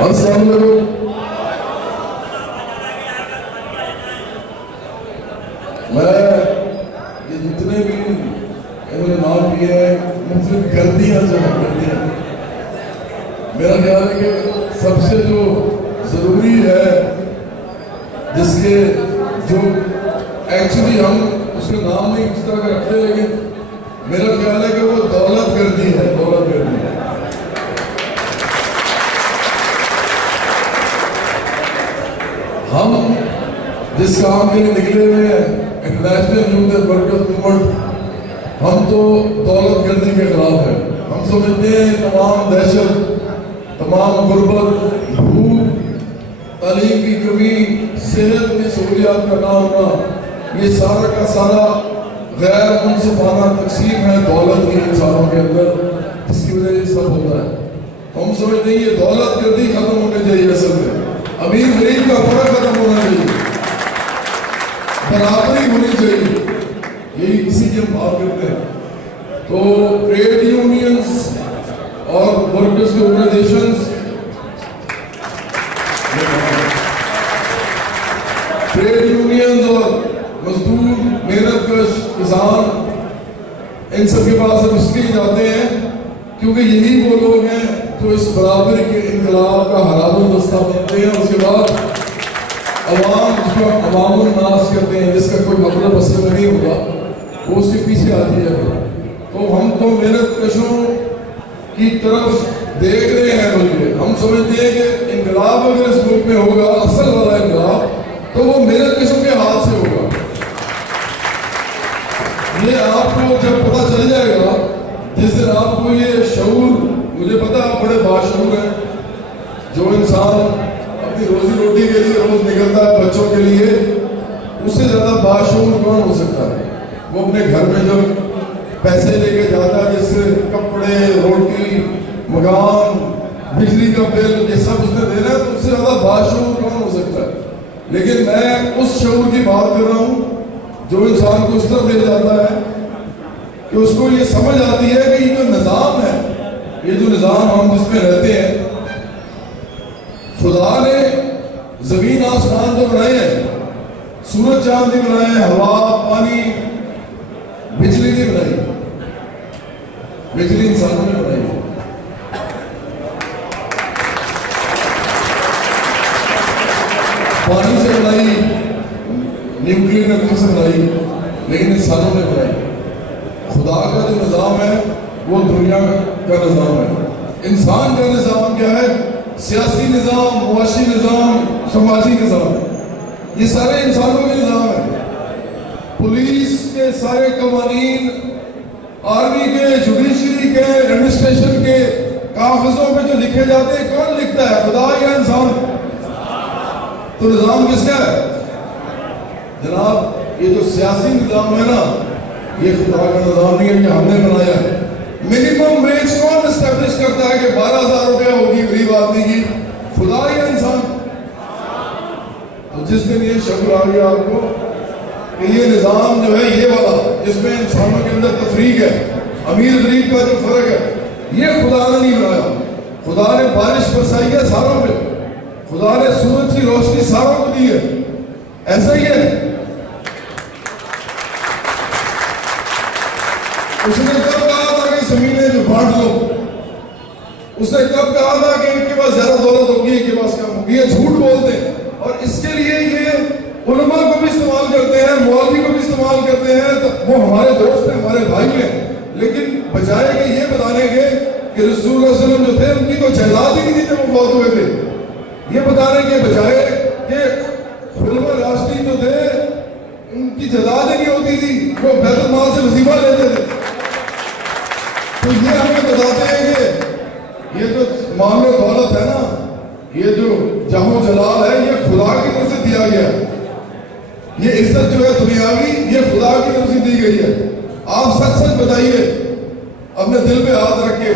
السلام علیکم. میں یہ جتنے بھی انہوں نے نام کیے ہیں مختلف غلطیاں جو ہیں میرا خیال ہے کہ سب سے جو ضروری ہے جس کے جو ایکچولی ہم اس کا نام نہیں اس طرح کا رکھتے لیکن میرا خیال ہے کہ وہ دولت گردی ہے. دولت گردی ہے. ہم جس کام کے لیے نکلے ہوئے ہیں international youth and workers movement ہم تو دولت گردی کے خلاف ہیں. ہم سمجھتے ہیں تمام دہشت تمام غربت بھوک تعلیم کی کمی صحت کی سہولیات کا نہ ہونا یہ سارا کا سارا غیر منصفانہ تقسیم ہے دولت کی انسانوں کے اندر جس کی وجہ سے یہ سب ہوتا ہے. ہم سمجھتے ہیں یہ دولت گردی ختم ہونی چاہیے. اصل میں امیر غریب کا فرق ختم ہونا چاہیے. برابری ہونی چاہیے. یہی کسی کی ہم بات کرتے ہیں. تو ٹریڈ یونینز اور ورکرز کی آرگنائزیشنز ٹریڈ یونینز اور مزدور محنت کش کسان ان سب کے پاس ہم اس لیے جاتے ہیں کیونکہ یہی وہ لوگ ہیں جو اس برابری کے انقلاب کا حرام الدستہ بنتے ہیں. اس کے بعد عوام جس کو عوام الناس کہتے ہیں جس کا کوئی مطلب اصل میں نہیں ہوتا وہ اس کے پیچھے آتی ہے. تو ہم تو محنت کشوں کی طرف دیکھ رہے ہیں بلکہ ہم سمجھتے ہیں کہ انقلاب اگر اس ملک میں ہوگا اصل والا انقلاب تو وہ محنت کشوں کے ہاتھ سے ہوگا. یہ آپ کو جب پتہ چل جائے گا جس دن آپ کو یہ شعور مجھے پتا آپ بڑے باشعور ہیں. جو انسان اپنی روزی روٹی کے لیے روز نکلتا ہے بچوں کے لیے اس سے زیادہ باشعور کون ہو سکتا ہے. وہ اپنے گھر میں جب پیسے لے کے جاتا ہے جس سے کپڑے روٹی مکان بجلی کا بل یہ سب اس نے دینا ہے تو اس سے زیادہ باشعور کون ہو سکتا ہے. لیکن میں اس شعور کی بات کر رہا ہوں جو انسان کو اس طرح لے جاتا ہے کہ اس کو یہ سمجھ آتی ہے کہ یہ جو نظام ہے یہ جو نظام ہم جس میں رہتے ہیں خدا نے زمین آسمان تو بنائے ہیں سورج چاند بھی بنائے ہیں ہوا پانی بجلی نہیں بنائی. بجلی انسانوں نے بنائی ہے. پانی سے بنائی نیوکلیر انرجی سے بنائی لیکن انسانوں نے بنائی. خدا کا جو نظام ہے وہ دنیا کا نظام ہے. انسان کا نظام کیا ہے؟ سیاسی نظام معاشی نظام سماجی نظام. یہ سارے انسانوں کے نظام ہے. پولیس کے سارے قوانین آرمی کے جوڈیشری کے ایڈمنسٹریشن کے کاغذوں پہ جو لکھے جاتے ہیں کون لکھتا ہے خدا یا انسان؟ تو نظام کس کا ہے جناب؟ یہ جو سیاسی نظام ہے نا یہ خدا کا نظام نہیں ہے کہ ہم نے بنایا ہے. منیمم ویج کون اسٹیبلش کرتا ہے کہ 12,000 روپیہ ہوگی غریب آدمی کی؟ خدا یا انسان؟ تو جس دن یہ شعور آ گیا آپ کو کہ یہ نظام جو ہے یہ والا جس میں انسانوں کے اندر تفریق ہے امیر غریب کا جو فرق ہے یہ خدا نے نہیں بنایا. خدا نے بارش برسائی ہے ساروں پہ. خدا نے سورج کی روشنی ساروں کو دی ہے. ایسا ہی ہے. اس نے کب کہا تھا کہ زمینیں جو بانٹ لو؟ اس نے کب کہا تھا کہ ان کے پاس زیادہ دولت ہوگی ان کے پاس کم ہوگی؟ یہ جھوٹ بولتے ہیں اور اس کے لیے یہ علماء کو بھی استعمال کرتے ہیں مولوی کو بھی استعمال کرتے ہیں. تو وہ ہمارے دوست ہیں ہمارے بھائی ہیں لیکن بجائے کہ یہ بتانے کے کہ رسول اللہ علیہ وسلم جو تھے ان کی تو جائیداد ہی نہیں تھی جب وہ فوت ہوئے تھے یہ بتانے کے بجائے کہ خلفائے راشدین جو تھے ان کی جائیداد ہی نہیں ہوتی تھی وہ بیت المال سے وظیفہ لیتے تھے. تو یہ ہمیں بتاتے ہیں کہ یہ جو مال و دولت ہے نا یہ جو جاہ و جلال ہے یہ خدا کی طرف سے دیا گیا ہے. یہ عزت جو ہے دنیاوی یہ خدا کی طرف سے دی گئی ہے. آپ سچ سچ بتائیے اپنے دل پہ ہاتھ رکھ کے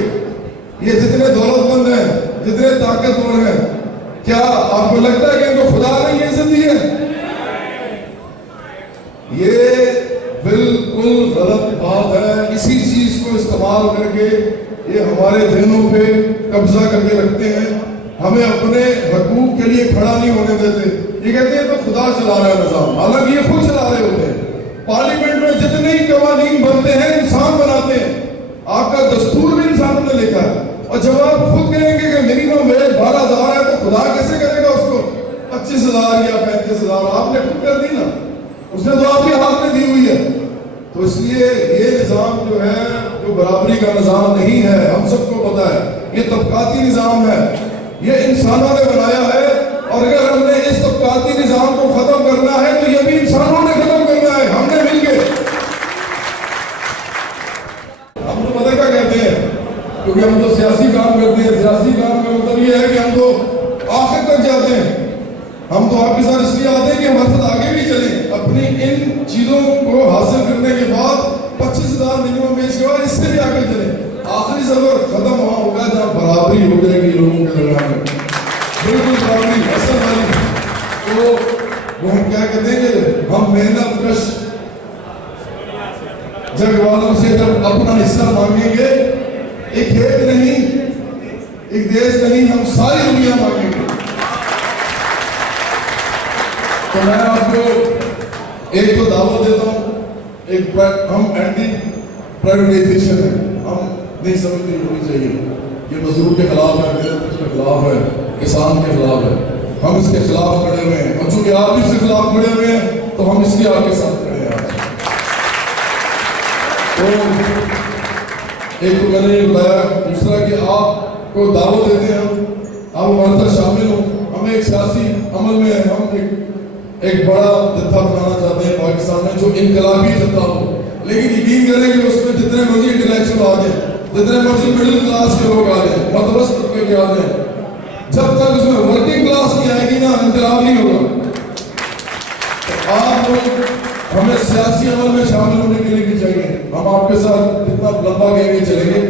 یہ جتنے دولت مند ہیں جتنے طاقتور ہیں کیا آپ کو لگتا ہے کہ ان کو خدا نے یہ عزت دی ہے؟ یہ بالکل غلط بات ہے. اسی چیز کو استعمال کر کے یہ ہمارے ذہنوں پہ قبضہ کر کے رکھتے ہیں. ہمیں اپنے حقوق کے لیے کھڑا نہیں ہونے دیتے. یہ کہتے ہیں تو خدا چلا رہا ہے نظام، حالانکہ یہ خود چلا رہے ہوتے ہیں. پارلیمنٹ میں جتنے ہی قوانین بنتے ہیں انسان بناتے ہیں. آپ کا دستور بھی انسان نے لکھا ہے. اور جب آپ خود کہیں گے کہ منیمم ویج 12,000 ہے تو خدا کیسے کرے گا اس کو 25,000 یا 35,000؟ آپ نے خود کر دی نا، اس نے تو آپ کے ہاتھ میں دی ہوئی ہے. تو اس لیے یہ نظام جو ہے جو برابری کا نظام نہیں ہے، ہم سب کو پتا ہے یہ طبقاتی نظام ہے. یہ انسانوں نے بنایا ہے، اور اگر ہم نے اس طبقاتی نظام کو ختم کرنا ہے تو یہ بھی انسانوں نے ختم کرنا ہے، ہم نے مل کے. ہم تو پتہ کیا کہتے ہیں، کیونکہ ہم تو سیاسی کام کرتے ہیں. سیاسی کام کا مطلب یہ ہے کہ ہم تو آخر تک جاتے ہیں. ہم تو آپ کے ساتھ اس لیے آتے ہیں کہ ہمارے ساتھ آگے بھی چلیں. اپنی ان چیزوں کو حاصل کرنے کے بعد 25,000 منیمم ویج کے بعد اس سے بھی آگے چلیں. آخری سفر ختم وہاں ہوگا جہاں برابری ہو جائے گی لوگوں کے درمیان میں، بالکل برابری اصل والی. تو وہ ہم کیا کہتے ہیں کہ ہم محنت کش جگ والوں سے جب اپنا حصہ مانگیں گے، ایک کھیت نہیں، ایک دیش نہیں، ہم ساری دنیا مانگیں گے. تو میں آپ کو ایک تو دعوت دیتا ہوں، ایک ہم اینٹی پرائیویٹائزیشن ہے، ہم نہیں سمجھتے ہونی چاہیے. یہ مزدور کے خلاف ہے، غریب کے خلاف ہے، کسان کے خلاف ہے. ہم اس کے خلاف کھڑے ہوئے ہیں، اور چونکہ آپ اس کے خلاف کھڑے ہوئے ہیں تو ہم اس کے آپ کے ساتھ کھڑے ہیں. تو ایک تو میں نے یہ بتایا، دوسرا کہ آپ کو دعوت دیتے ہیں آپ ہمارے ساتھ شامل ہوں. ہم ایک سیاسی عمل میں ہیں، ہم ایک بڑا جتھا بنانا چاہتے ہیں پاکستان میں جو انقلابی جتھا ہو. لیکن یقین کریں کہ اس میں جتنے مرضی انٹلیکچوئل آ جائیں، جتنے مرضی مڈل کلاس کے لوگ آ جائیں، متوسط طبقے کے آ جائیں، جب تک اس میں ورکنگ کلاس کی آئے گی نا، انقلاب نہیں ہوگا. آپ لوگ ہمیں سیاسی عمل میں شامل ہونے کے لیے بھی چاہیے. ہم آپ کے ساتھ جتنا لمبا کہیں گے چلیں گے.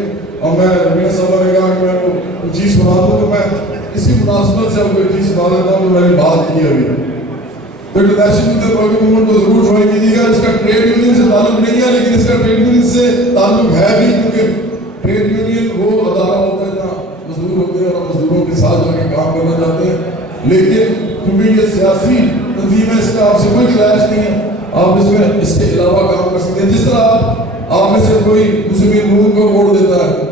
اور میں ربیع صاحب نے کہا کہ میں کوئی چیز سنا دوں، تو میں اسی مناسبت سے آپ کو چیز سنا دیتا ہوں جو میں نے بات کی ابھی. تو انٹرنیشنل ورکنگ موومنٹ کو ضرور جوائن کیجیے گا. اس کا ٹریڈ یونین سے تعلق نہیں ہے، لیکن اس کا ٹریڈ یونین سے تعلق ہے بھی، کیونکہ ٹریڈ یونین وہ ادارہ ہوتا ہے جہاں مزدور ہوتے ہیں اور مزدوروں کے ساتھ جا کے کام کرنا چاہتے ہیں. لیکن کیونکہ یہ سیاسی تنظیم ہے، اس کا آپ سے کوئی کلیش نہیں ہے. آپ اس میں اس کے علاوہ کام کر سکتے ہیں. جس طرح آپ میں سے کوئی مسلم نون کو ووٹ دیتا ہے،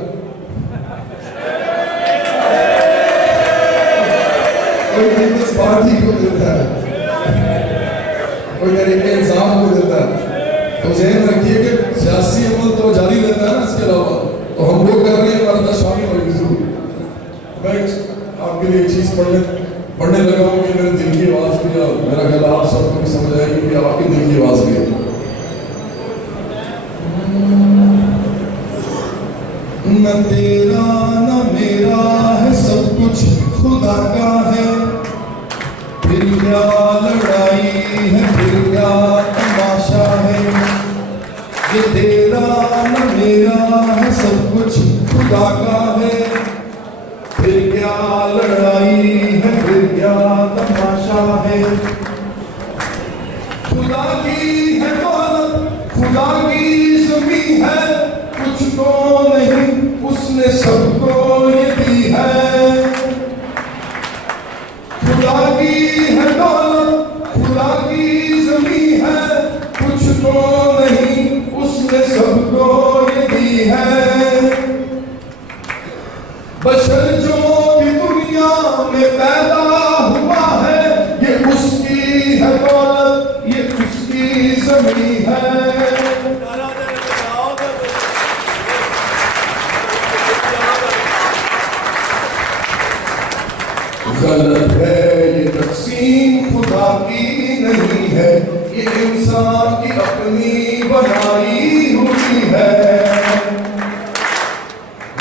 کوئی پیپلز پارٹی کو دیتا ہے، کوئی طریقہ انصاف کو دیتا ہے، تو ذہن رکھیے کہ سیاسی عمل تو جاری رہتا ہے نا اس کے علاوہ. تو ہم وہ کر رہے ہیں، ہمارے ساتھ شامل ہوگی ضرور. میں آپ کے لیے ایک چیز پڑھنے لگا ہوں کہ میرے دل کی آواز بھی، اور میرا خیال آپ سب کو بھی سمجھ آئے گی کہ آپ کی دل کی آواز بھی ہے. نہ تیرا نہ میرا ہے، سب کچھ خدا کا ہے. پھر کیا لڑائی ہے، پھر کیا تماشا ہے. یہ تیرا نہ میرا ہے، سب کچھ خدا کا ہے. پھر کیا لڑائی ہے، پھر کیا تماشا ہے. خدا کی ہے دولت، خدا کی زمین ہے، کچھ تو نہیں اس نے سب کو یہ دی ہے. خدا کی ہے دولت، خدا کی زمین ہے، کچھ تو نہیں اس نے سب کو یہ دی ہے. بشر جو بھی دنیا میں پیدا ہوا ہے، یہ اس کی ہے دولت، یہ اس کی زمین ہے. غلط ہے یہ تقسیم، خدا کی نہیں ہے، یہ انسان کی اپنی بنائی ہوئی ہے.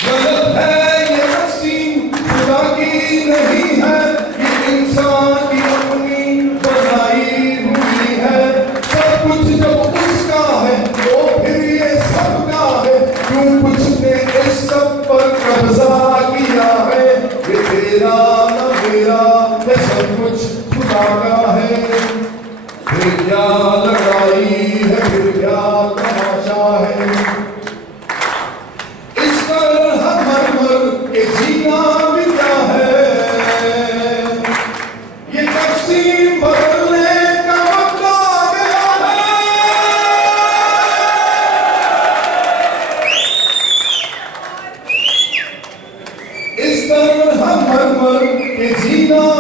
غلط ہے یہ تقسیم، خدا کی نہیں ہے، یہ انسان کی اپنی بنائی ہوئی ہے. سب کچھ جب اس کا ہے تو پھر یہ سب کا ہے، کیوں کچھ نے اس سب پر قبضہ کیا ہے. یہ تیرا نہ میرا ہے، سب کچھ خدا کا ہے. پھر کیا لڑائی ہے، پھر کیا تماشا ہے. اس پر ہم ہر مر کے جینا بھی کیا ہے. اکبر کہ جینا